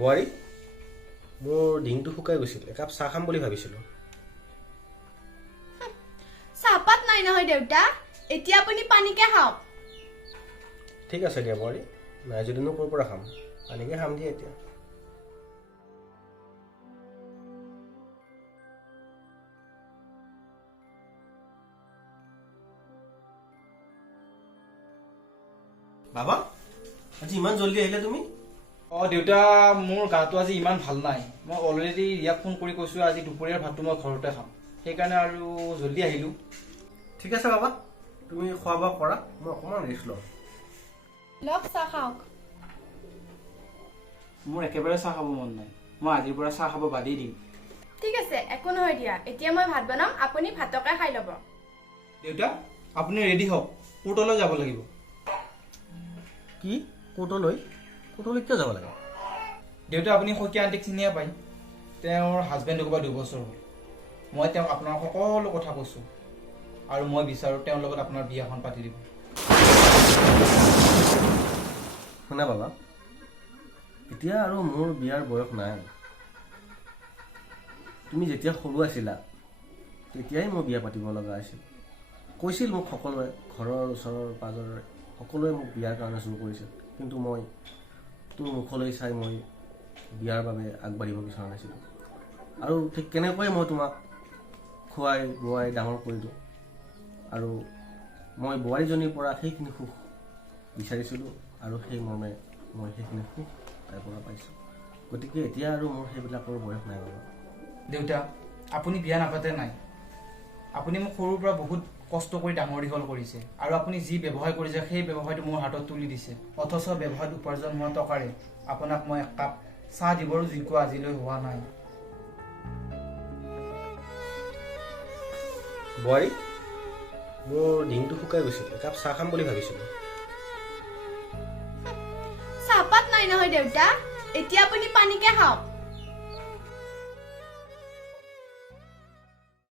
বোৱাৰী মোৰ ডিঙটো শুকাই গৈছিল একাপ চাহ খাম বুলি ভাবিছিলোঁ চাহপাত নাই নহয় দেউতা এতিয়া আপুনি পানীকে খাওক ঠিক আছে দিয়া বোৱাৰী নাই যদিনো ক'ৰ পৰা খাম পানীকে খাম দিয়া এতিয়া বাবা আজি ইমান জলদি আহিলা তুমি দেউতা মোৰ গাটো আজি ইমান ভাল নাই মই অলৰেডি ইয়াক ফোন কৰি কৈছোঁ আজি দুপৰীয়াৰ ভাতটো মই ঘৰতে খাম সেইকাৰণে আৰু জলদি আহিলোঁ ঠিক আছে বাবা তুমি খোৱা বোৱা কৰা মই অকণমান ৰেষ্ট লওঁ লওক চাহ খাওক মোৰ একেবাৰে চাহ খাব মন নাই মই আজিৰ পৰা চাহ খাব বাদেই দিম ঠিক আছে একো নহয় দিয়া এতিয়া মই ভাত বনাম আপুনি ভাতকে খাই ল'ব দেউতা আপুনি ৰেডি হওক কোৰ্টলৈ যাব লাগিব কি কোৰ্টলৈ কিয় যাব লাগে দেউতা আপুনি শইকীয়া আণ্টিক চিনিয়ে পায় তেওঁৰ হাজবেণ্ড ঢুকুৱা 2 বছৰ হ'ল মই তেওঁক আপোনাৰ সকলো কথা কৈছোঁ আৰু মই বিচাৰোঁ তেওঁৰ লগত আপোনাৰ বিয়াখন পাতি দিব শুনা বাবা এতিয়া আৰু মোৰ বিয়াৰ বয়স নাই তুমি যেতিয়া সৰু আছিলা তেতিয়াই মই বিয়া পাতিব লগা আছিল কৈছিল মোক সকলোৱে ঘৰৰ ওচৰৰ পাজৰৰ সকলোৱে মোক বিয়াৰ কাৰণে জোৰ কৰিছিল কিন্তু মই তোৰ মুখলৈ চাই মই বিয়াৰ বাবে আগবাঢ়িব বিচৰা নাছিলোঁ আৰু ঠিক কেনেকৈ মই তোমাক খুৱাই বোৱাই ডাঙৰ কৰিলোঁ আৰু মই বোৱাৰীজনীৰ পৰা সেইখিনি সুখ বিচাৰিছিলোঁ আৰু সেই মৰ্মে মই সেইখিনি সুখ তাইৰ পৰা পাইছোঁ গতিকে এতিয়া আৰু মোৰ সেইবিলাকৰ বয়স নাই বাবা দেউতা আপুনি বিয়া নাপাতে নাই আপুনি মোক সৰুৰ পৰা বহুত কষ্ট কৰি ডাঙৰ দীঘল কৰিছে আৰু আপুনি যি ব্যৱসায় কৰিছে সেই ব্যৱসায়টো মোৰ হাতত তুলি দিছে অথচ ব্যৱসায়ত উপাৰ্জন হোৱা টকাৰে আপোনাক মই একাপ চাহ দিবৰো যোগ্য আজিলৈ হোৱা নাই বোৱাৰী মোৰ ডিঙটো শুকাই গৈছিল একাপ চাহ খাম বুলি ভাবিছিলোঁ চাহপাত নাই নহয় দেউতা এতিয়া আপুনি পানীকে খাওক